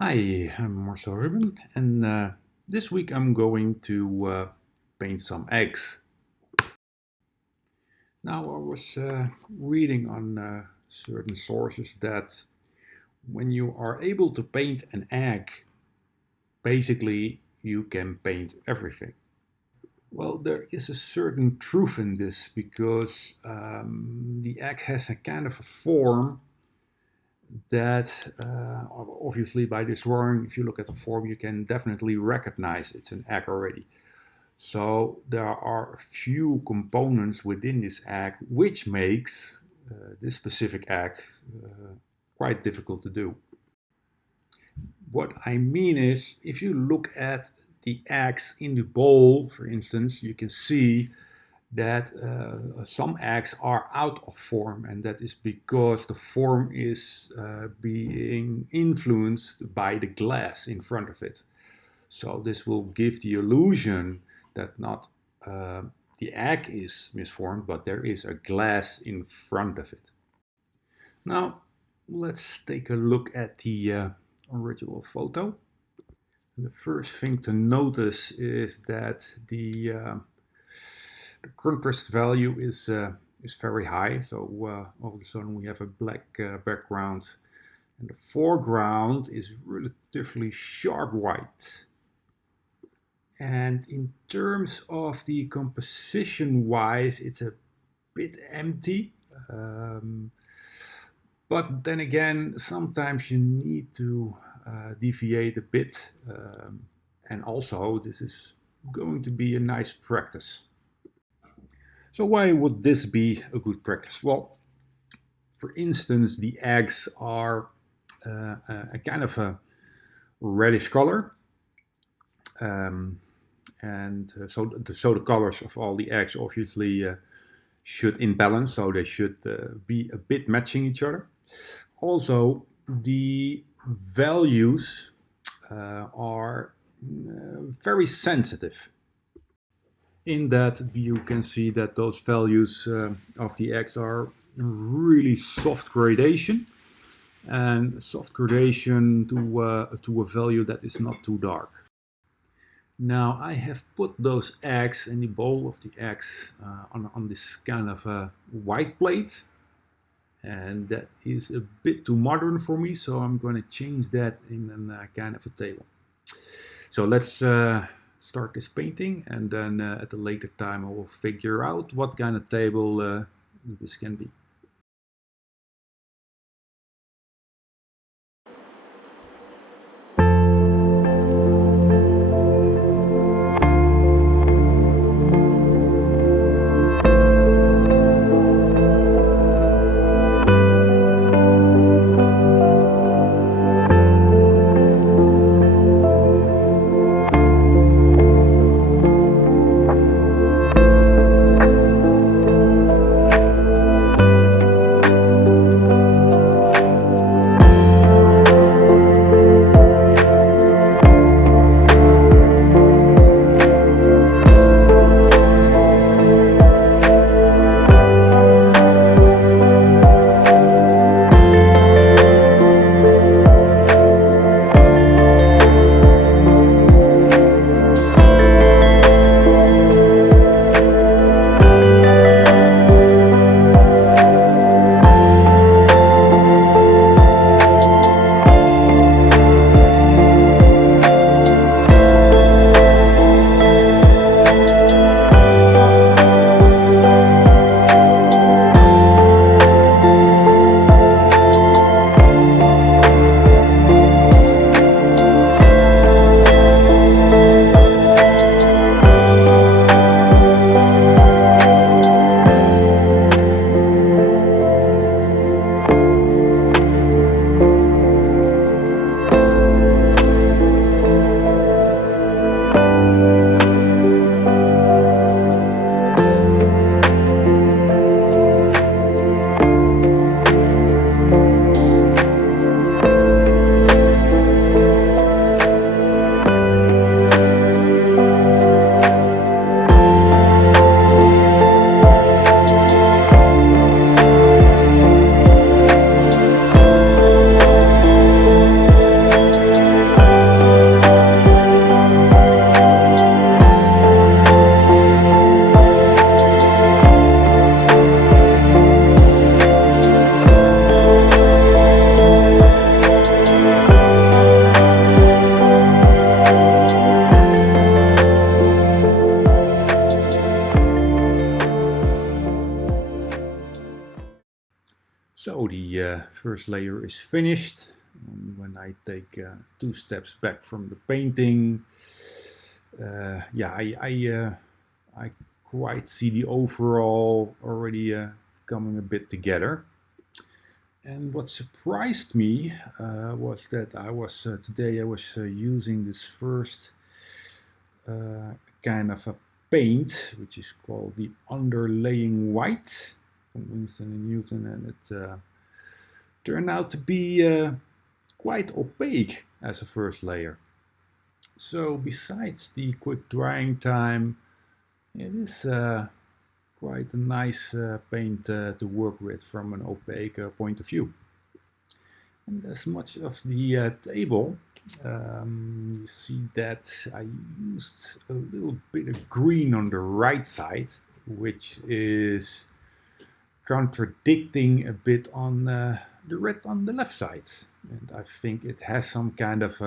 Hi, I'm Marcel Ruben, and this week I'm going to paint some eggs. Now, I was reading on certain sources that when you are able to paint an egg, basically you can paint everything. Well, there is a certain truth in this because the egg has a kind of a form that obviously by this drawing, if you look at the form, you can definitely recognize it's an egg already. So there are a few components within this egg which makes this specific egg quite difficult to do. What I mean is, if you look at the eggs in the bowl, for instance, you can see that some eggs are out of form, and that is because the form is being influenced by the glass in front of it. So this will give the illusion that not uh, the egg is misformed, but there is a glass in front of it. Now, let's take a look at the original photo. The first thing to notice is that the contrast value is very high. So all of a sudden we have a black background, and the foreground is relatively sharp white. And in terms of the composition wise, it's a bit empty. Um, but then again, sometimes you need to deviate a bit. And also, this is going to be a nice practice. So, why would this be a good practice? Well, for instance, the eggs are a kind of a reddish color. Um, and so the colors of all the eggs obviously should in balance, so they should be a bit matching each other. Also, the values are very sensitive in that you can see that those values of the eggs are really soft gradation, and soft gradation to a value that is not too dark. Now I have put those eggs in the bowl of the eggs on this kind of a white plate, and that is a bit too modern for me, so I'm going to change that in a kind of a table. So let's start this painting, and then at a later time I will figure out what kind of table this can be. first layer is finished. When I take 2 steps back from the painting, yeah, I quite see the overall already coming a bit together. And what surprised me was that today I was using this first kind of a paint, which is called the underlaying white from Winston & Newton, and it turned out to be quite opaque as a first layer. So besides the quick drying time, it is quite a nice paint to work with from an opaque point of view. And as much of the table, you see that I used a little bit of green on the right side, which is contradicting a bit on the red on the left side. And I think it has some kind of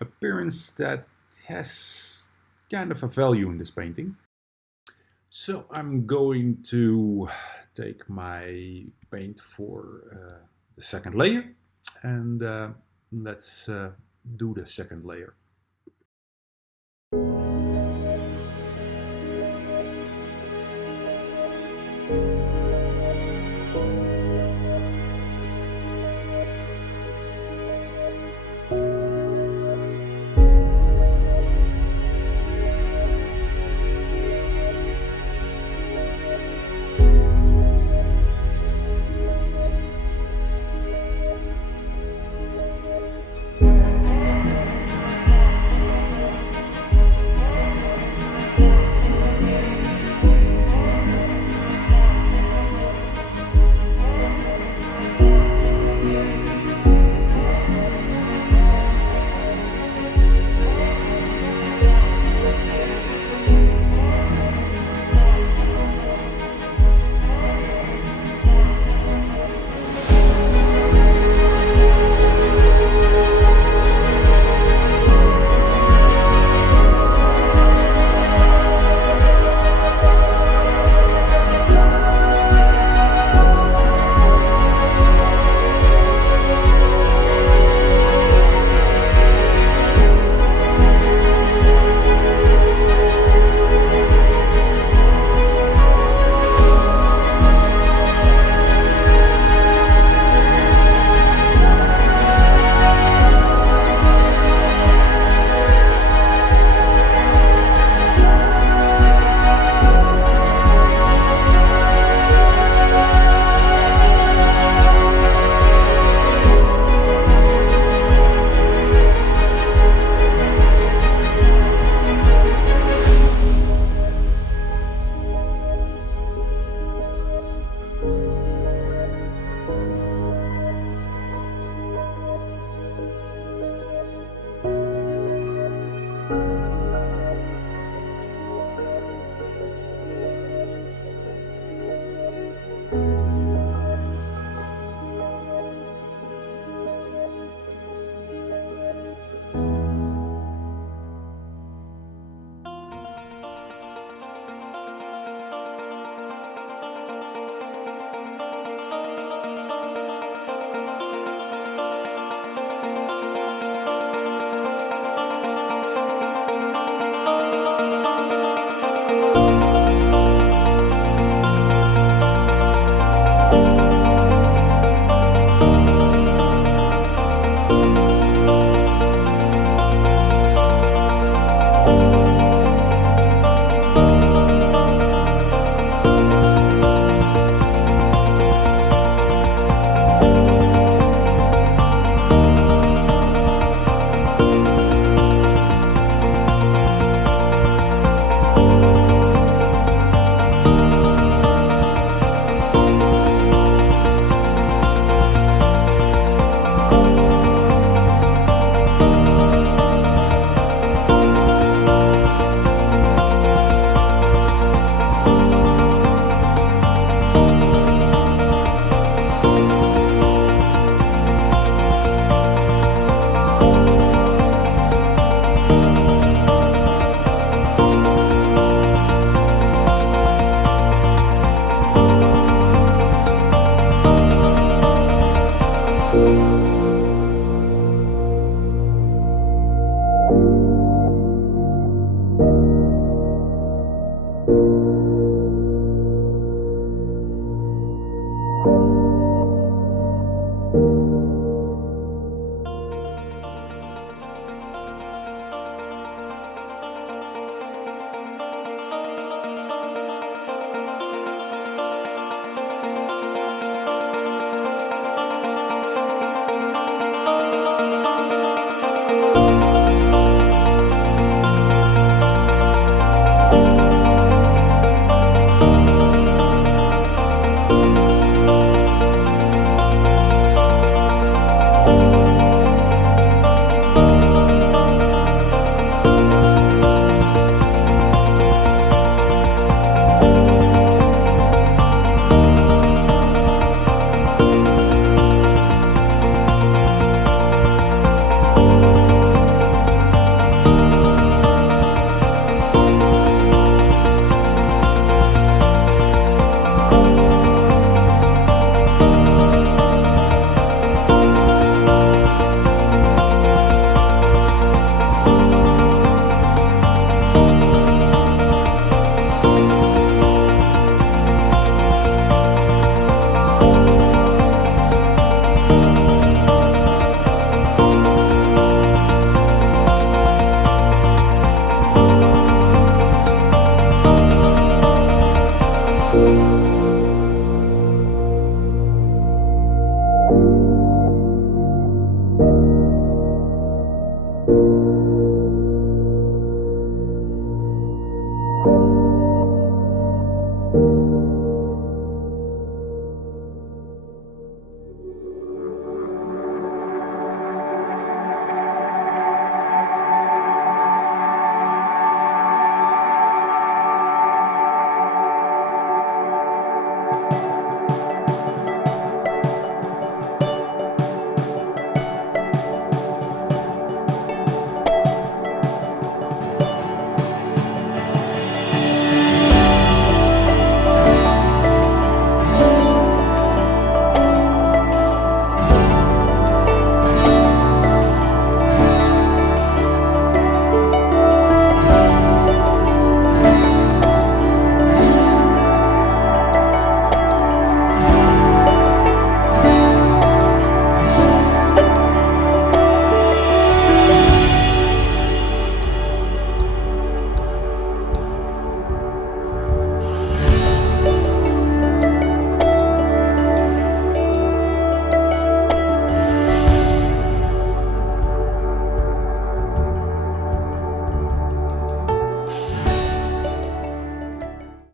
appearance that has kind of a value in this painting. So I'm going to take my paint for the second layer, and let's do the second layer.